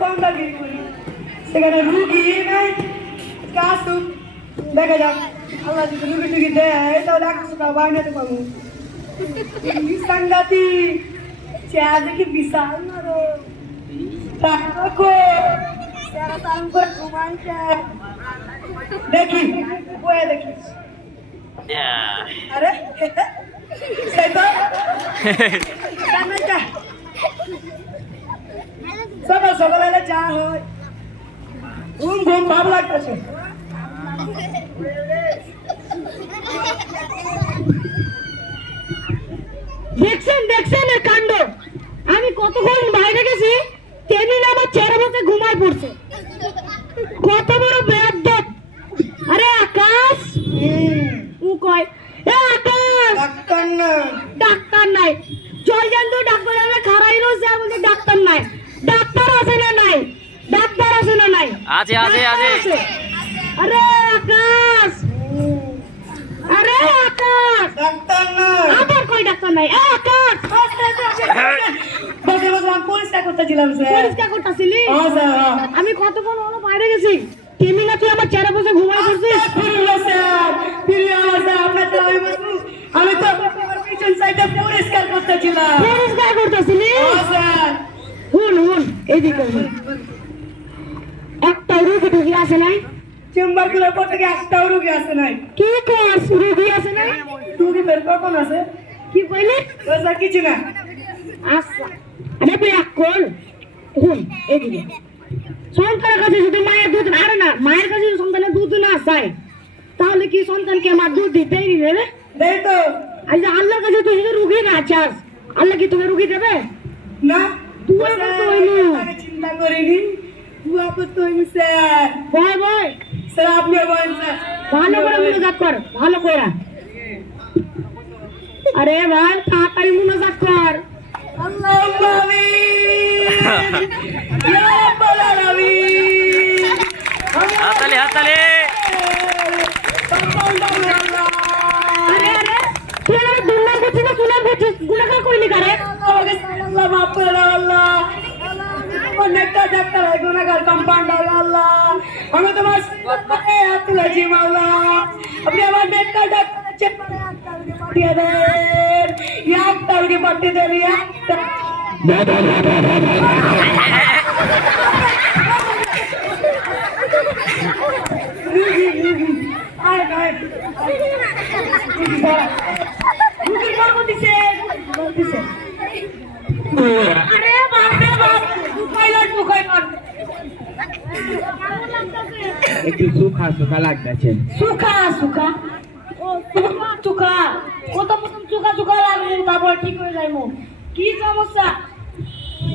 কন্দাগিরি করি সেখানে রুগী নাই কাজ দেখা যাক আল্লাহ যদি রুগী টুগি দেয় তাহলে 100 টাকা বানাতে পারবো সাংঘাতি চেয়া দেখি বিশাল মারো টাকা চেয়ারা তাম করে ঘুমাইছে দেখি বয়ে দেখি আরে সেই তো সকাল সকালে চা হয় ঘুম ঘুম ভাব লাগতেছে দেখছেন এর কাণ্ড আমি কতক্ষণ বাইরে গেছি তেমনি আমার চেহারা মধ্যে ঘুমায় পড়ছে কত বড় বেয়াদব আরে আকাশ ও কয় এ আকাশ ডাক্তার নাই চল যান তো ডাক্তার আমি খারাই রোজ যা বলতে ডাক্তার নাই ডাক্তার আছে না নাই আছে আরে আকাশ ডাক্তার না আবার কই ডাক্তার নাই এ আকাশ বসে আমি পরিষ্কার করতেছিলাম স্যার পরিষ্কার করতেছিলি স্যার আমি কতক্ষণ হলো বাইরে গেছি তুমি না তুই আমার চেহারা বসে ঘুমাই পড়ছিস আমি তো পিছন সাইডে পরিষ্কার করতেছিলাম পরিষ্কার করতেছিলি হুন এইদিকে একটা রুগী ঢুকি আসে নাই চেম্বার গুলোর পর থেকে একটাও রুগী আসে নাই কি কস রুগী আসে নাই রুগী বের কখন আছে কি কইলি স্যার কিছু না আচ্ছা আরে তুই এক কর হুন এইদিকে সন্তানের কাছে যদি মায়ের দুধ আরে না মায়ের কাছে যদি সন্তানের দুধ না চায় তাহলে কি সন্তানকে আমার দুধ দিতেই দিবে রে দেই তো আজ আল্লাহর কাছে তুই যদি রুগী না চাস আল্লাহ কি তোকে রুগী দেবে না তুই আমার তো হইলো চিন্তা করিনি তুই আপনি তো স্যার বয় স্যার আপনি বলেন স্যার ভালো করে মনোজাত কর ভালো করে আরে ভাই তাড়াতাড়ি মনোজাত কর আল্লাহুম্মা আমিন ইয়া রাব্বাল আলামিন হাততালি আরে তুই আমার দুনিয়া করছিস না তুই করছিস গুনাহগার কইলি কারে আমাকে আল্লাহ মাফ করে দাও আল্লাহ অনেকটা ডাক্তার হয় গুনাহগার কম্পাউন্ডার আল্লাহ আমি তোমার সামনে হাত তুলেছি মাওলা আপনি আমার নেকটা ডাক্তার চেক করে ডাক্তারকে পাঠিয়ে দেন ডাক্তারকে পাঠিয়ে দেন আরে বাপ রে বাপ দুখাই লট একটু সুখা লাগতেছে সুখা ও সুখা কত প্রথম সুখা লাগবে তারপর ঠিক হয়ে যাইবো কি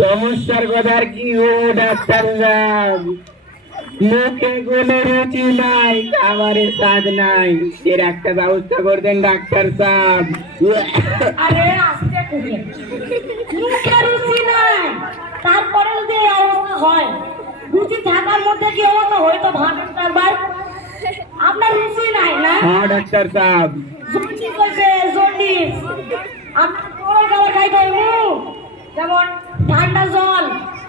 সমস্যার কথা আর কি ও ডাক্তার সাহেব মুখে কোনো রুচি নাই খাবারের স্বাদ নাই এর একটা ব্যবস্থা করে দেন ডাক্তার সাহেব আরে আস্তে করে মুখে রুচি নাই তারপরে যদি এই অবস্থা হয় রুচি থাকার মধ্যে কি অবস্থা হয়তো ভাবেন একবার আপনার রুচি নাই না হ্যাঁ ডাক্তার সাহেব জন্ডিস হয়েছে জন্ডিস আপনার গরম খাবার খাইতে হইব যেমন ঠান্ডা জল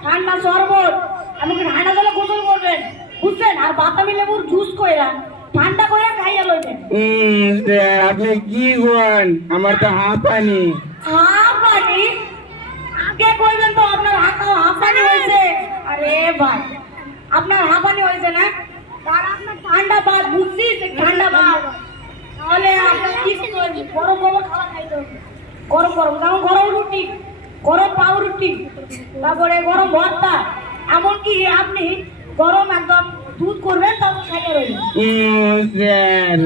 ঠান্ডা শরবত এমনকি ঠান্ডা জলে গোসল করবেন বুঝছেন আর বাতাবি লেবুর জুস কইরা ঠান্ডা করে খাইয়া লইবেন স্যার আপনি কি বলেন আমার তো হাঁপানি হাঁপানি আগে কইবেন তো আপনার হাঁপানি হয়েছে আরে ভাই আপনার হাঁপানি হয়েছে না তার আপনার ঠান্ডা বাদ বুঝছি যে ঠান্ডা বাদ তাহলে আপনার কি করবেন গরম খাবার খাইতে হবে যেমন গরম রুটি গরম পাউরুটি তারপরে গরম ভর্তা এমনকি আপনি গরম একদম দুধ করবেন তারপর খাইতে রইবেন স্যার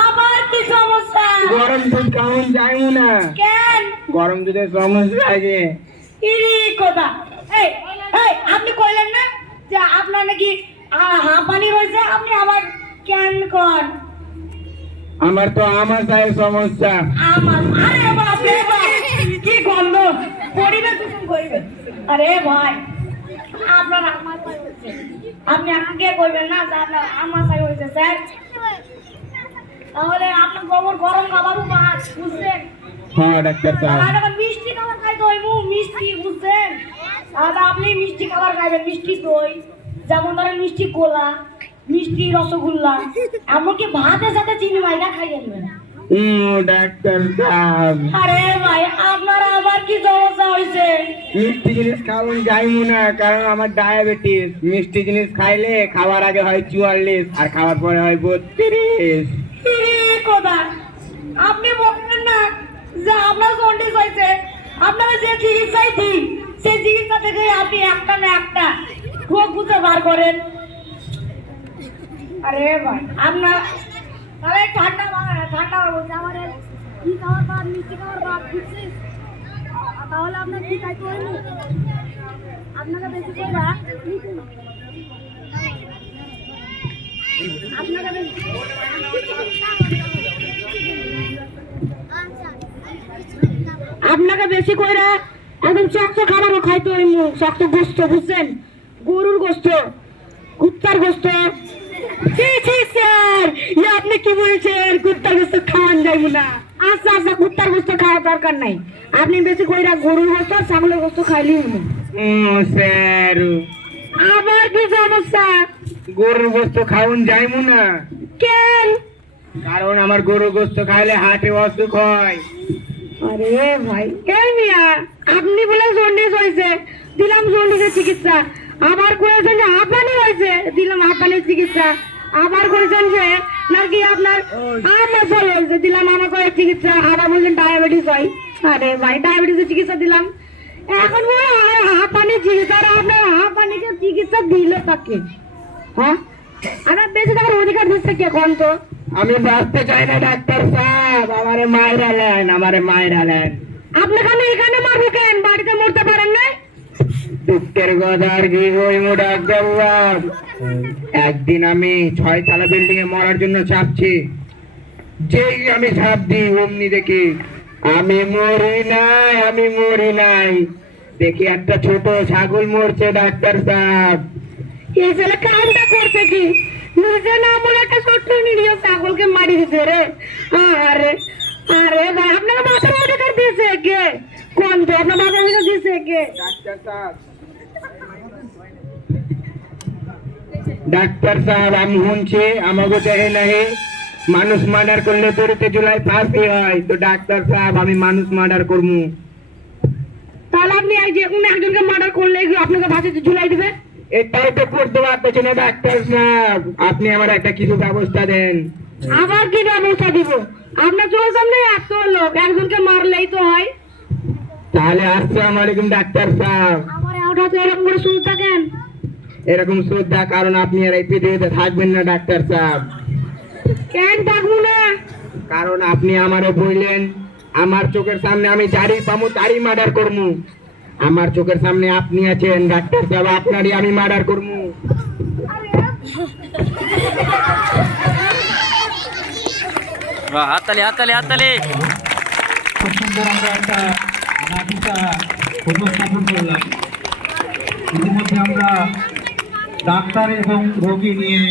আমার কি সমস্যা গরম দুধ খাওয়ান যাইও না কেন গরম দুধের সমস্যা আছে ইরি কথা এই আপনি কইলেন না যে আপনার নাকি হাঁপানি রয়েছে আপনি আবার কেন কর আমার তো আমাশয়ের সমস্যা আমার আরে বাপ রে বাপ কি গন্ধ পরিবে তুমি কইবে আরে ভাই আপনার আমাশয় হয়েছে আপনি আগে কইবেন না যে আপনার আমাশয় হয়েছে স্যার তাহলে আপনার গোবর গরম খাবারও মাছ বুঝছেন হ্যাঁ ডাক্তার সাহেব আর মিষ্টি খাবার খাইতে হইব মিষ্টি বুঝছেন তাহলে আপনি মিষ্টি খাবার খাবেন, মিষ্টি দই, যেমন ধরেন মিষ্টি কোলা, মিষ্টি রসগোল্লা, এমনকি ভাতের সাথে চিনি মাইনা খাইয়ে নেবেন। ডাক্তার সাহেব, আরে ভাই আপনার আবার কি সমস্যা হয়েছে? মিষ্টি জিনিস খাওয়ান যাইমু না, কারণ আমার ডায়াবেটিস। মিষ্টি জিনিস খাইলে খাওয়ার আগে হয় 44 আর খাওয়ার পরে হয় 32। কথা আপনি বলবেন না যে আপনার জন্ডিস হয়েছে, আপনারা যে চিকিৎসাই দিন সেই চিকিৎসা থেকে আপনি একটা না একটা রোগ বুঝে বার করেন। আরে ভাই আপনার তাহলে ঠান্ডা বলছে আমার কি খাবার বাদ, মিষ্টি খাবার বাদ, বুঝছিস? তাহলে আপনার কি খাইতে হইল? আপনাকে বেশি করে আপনাকে বেশি করে একদম শক্ত খাবারও খাইতে হইল, শক্ত গোস্ত, বুঝছেন? গরুর গোস্ত, কুত্তার গোস্ত। স্যার আপনি কি বলছেন? কুত্তার গোস্ত খাওয়ান যাইব না? আচ্ছা আচ্ছা, কুত্তার গোস্ত খাওয়ার দরকার নাই, আপনি বেশি কইরা গরুর গোস্ত, ছাগলের গোস্ত খাইলেই হলো। স্যার, আবার কি সমস্যা? গরুর গোস্ত খাওয়ান যাইমু না, কেন? কারণ আমার গরুর গোস্ত খাইলে হার্টে অসুখ হয়। আরে ভাই এই মিয়া, আপনি বলে জন্ডিস হয়েছে, দিলাম জন্ডিসের চিকিৎসা। আবার করেছেন যে হাঁপানি হয়েছে, দিলাম হাঁপানির চিকিৎসা। আবার করেছেন যে নাকি আপনার আমাশয় হয়েছে, দিলাম আমাশয়ের চিকিৎসা। আবার বললেন ডায়াবেটিস হয়। আরে ভাই ডায়াবেটিসের চিকিৎসা দিলাম, এখন বলে হাঁপানির চিকিৎসা। আর আপনার হাঁপানিকে চিকিৎসা দিল তাকে? হ্যাঁ, আমার বেঁচে থাকার অধিকার দিচ্ছে কে কোন? তো আমি বাঁচতে চাই না ডাক্তার সাহেব, আমারে মাইরালেন, আমারে মাইরালেন। আপনাকে আমি এখানে মারবো কেন? বাড়িতে মরতে পারেন নাই? দুঃখের কথা আর কি কইমু ডাক্তার সাহেব, একদিন আমি 6 তলা বিল্ডিং এ মরার জন্য চাপছি, যেই আমি ঝাঁপ দিই অমনি দেখি আমি মরি নাই, দেখি একটা ছোট ছাগল মরছে ডাক্তার সাহেব। এই ছেলে কামটা করছে কি? নিজে না বলে একটা ছোট্ট নিরীহ ছাগলকে মারি দিছে রে। আরে আরে ভাই আপনাকে মাথার অধিকার দিয়েছে কে? কোন? তো আপনার মাথার অধিকার দিয়েছে কে? ডাক্তার সাহেব আমি শুনছি আমাকে দেখে নাহি মানুষ মার্ডার করলে 3 জুলাই ফাঁসি হয়, তো ডাক্তার সাহেব আমি মানুষ মার্ডার করবো। তাহলে আপনি এই যে কোন একজনকে মার্ডার করলে আপনাকে ফাঁসিতে ঝুলাই দিবে? এটাই তো করতে পারতেছি না ডাক্তার সাহেব, আপনি আমার একটা কিছু ব্যবস্থা দেন। আবার কি ব্যবস্থা দিব? আপনার চোখের সামনে এত লোক, একজনকে মারলেই তো হয়। তাহলে আসসালামু আলাইকুম ডাক্তার সাহেব। আমার হঠাৎ এরকম করে শুরু থাকেন এরকম শ্রদ্ধা কারণ আপনি আর এই পৃথিবীতে থাকবেন না ডাক্তার সাহেব। কেন থাকবো না? কারণ আপনি আমারে বললেন আমার চোখের সামনে আমি যারই পাবো তারই মার্ডার করবো। আমার চোখের সামনে আপনি আছেন ডাক্তার সাহেব, আপনারই আমি মার্ডার করবো। হাততালি হাততালি হাততালি। খুব সুন্দর আমরা একটা নাটিকা উপস্থাপন করলাম। ইতিমধ্যে আমরা ডাক্তার এবং রোগী নিয়ে